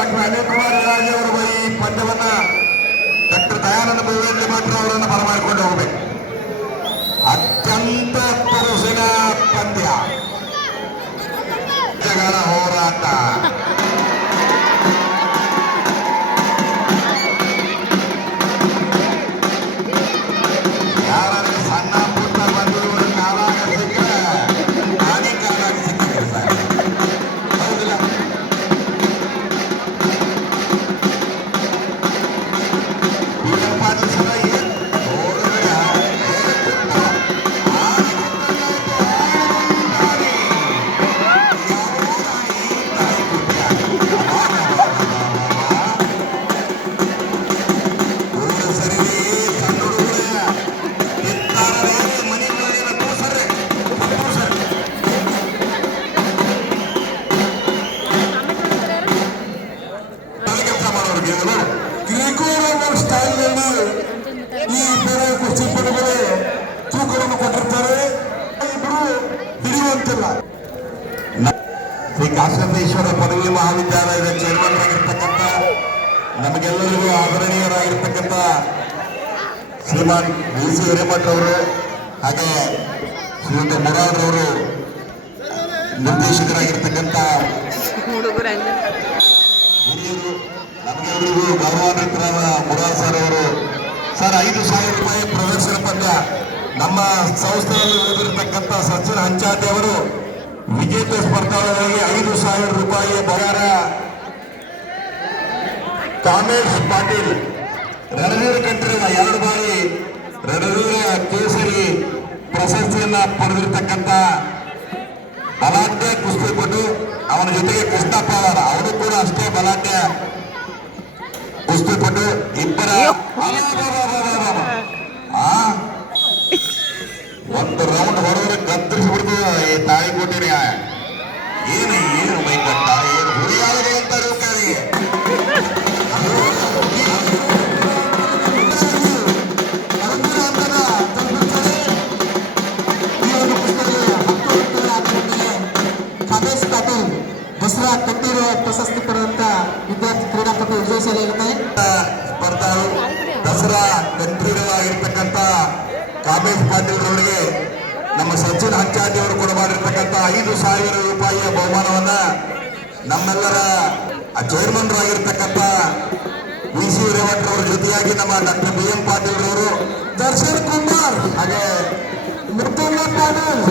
Doctor Anil Kumar Raj ಅವರು ಈ ಪಂದ್ಯವನ್ನ doctor Dayananda Bhupinder ಭಟ್ರು ಅವರನ್ನು ಬರಮಾಡಿಕೊಂಡು ಹೋಗಬೇಕು. ಅತ್ಯಂತ ಪುರುಷನ ಪಂದ್ಯ, ಜಗಳ ಹೋರಾಟ. ಯಾರಾದ್ರೂ ಸಣ್ಣ ಪುಟ್ಟ ಬಂದಿರುವುದು ಕಾಲಾಗ ಸಿಕ್ಕರೆ ನಾನೇ ಕಾಲಾಗ ಸಿಕ್ಕಿದೆ ಸರ್, ಹೌದಿಲ್ಲ? ಪಾಟೀಲ್ ಸರ ಈ ಬೇರೆ ಕುಸ್ತಿಪಟುಗಳು ತೂಕವನ್ನು ಕೊಟ್ಟಿರ್ತಾರೆ, ಇಬ್ರು ಹಿಡಿಯುವಂತಿಲ್ಲ. ಶ್ರೀ ಕಾಶೇಶ್ವರ ಪದವಿ ಮಹಾವಿದ್ಯಾಲಯದ ಚೇರ್ಮನ್ ಆಗಿರ್ತಕ್ಕಂಥ ನಮಗೆಲ್ಲರಿಗೂ ಆದರಣೀಯರಾಗಿರ್ತಕ್ಕಂಥ ಶ್ರೀಮಾನ್ ವಿ ಸಿ ಹಿರೇಮಠ್ ಅವರು, ಹಾಗೆ ಶ್ರೀಯುತ ಮುರಾರ್ರವರು ನಿರ್ದೇಶಕರಾಗಿರ್ತಕ್ಕಂಥ ಹಿರಿಯರು, ನಮಗೆಲ್ಲರಿಗೂ ಗೌರವಾನ್ವಿತರಾದ ಮುರಾರ್ ಸರ್ ಅವರು. ಸರ್, 5,000 ರೂಪಾಯಿ ಪ್ರದರ್ಶನ ಪಂದ್ಯ. ನಮ್ಮ ಸಂಸ್ಥೆಯಲ್ಲಿ ಉಳಿದಿರತಕ್ಕಂಥ ಸಚಿನ್ ಹಂಚಾಟಿ ಅವರು ವಿಜೇತ ಸ್ಪರ್ಧಾಳಗಳಿಗೆ 5,000 ರೂಪಾಯಿ ಬಗಾರ. ಕಾಮೇಶ್ ಪಾಟೀಲ್ ರಣವೀರ್ ಕಂಠೀರವ 2 ಬಾರಿ ರಣವೀರ ಕೇಸರಿ ಪ್ರಶಸ್ತಿಯನ್ನ ಪಡೆದಿರತಕ್ಕಂಥ ಬಲಾಢ್ಯ ಕುಸ್ತಿಪಟು. ಅವನ ಜೊತೆಗೆ ಕೃಷ್ಣಪ್ಪ ಅವರು ಕೂಡ ಅಷ್ಟೇ ಬಲಾಢ್ಯ ಕುಸ್ತಿಪಟು. ಇಬ್ಬರ ಒಂದು ರೌಂಡ್ ಹೊರವರೆ ಕತ್ತರಿಸ್ಬಿಡ್ತು ಈ ತಾಳಿಕೋಟೆ. ಏನು ಮೈಕಟ್ಟ, ಏನು ಹುರಿಯಾಳಗಳು ಅಂತಾರೆ ಕಾಲಿಗೆ. ಕಾಮೇಶ್ ಪಾಟೀಲ್ ದಸರಾ ಕಟ್ಟೀರು ಪ್ರಶಸ್ತಿ ಪಡೆದಂತ ವಿದ್ಯಾರ್ಥಿ ಕ್ರೀಡಾಪಟು ವಿಜಯಶಾಲಿಯಾಗಿದೆ. ಸ್ಪರ್ಧಾಳು ದಸರಾ ಕಂಠೀರವಾಗಿರ್ತಕ್ಕಂಥ ಕಾಮೇಶ್ ಪಾಟೀಲ್ ಅವರಿಗೆ ನಮ್ಮ ಸಚಿನ್ ಹಂಚಾಟಿ ಅವರು ಕೊಡಬಾರಿರ್ತಕ್ಕಂಥ 5,000 ರೂಪಾಯಿಯ ಬಹುಮಾನವನ್ನ ನಮ್ಮೆಲ್ಲರ ಚೇರ್ಮನ್ ಆಗಿರ್ತಕ್ಕಂಥ ವಿ ಸಿ ಹಿರೇಮಠ್ ಅವರ ಜೊತೆಯಾಗಿ ನಮ್ಮ ಡಾಕ್ಟರ್ ಬಿ ಎಂ ಪಾಟೀಲ್ ಅವರು, ದರ್ಶನ್ ಕುಮಾರ್, ಹಾಗೆ ಮುತ್ತಣ್ಣ ಪಾಟೀಲ್,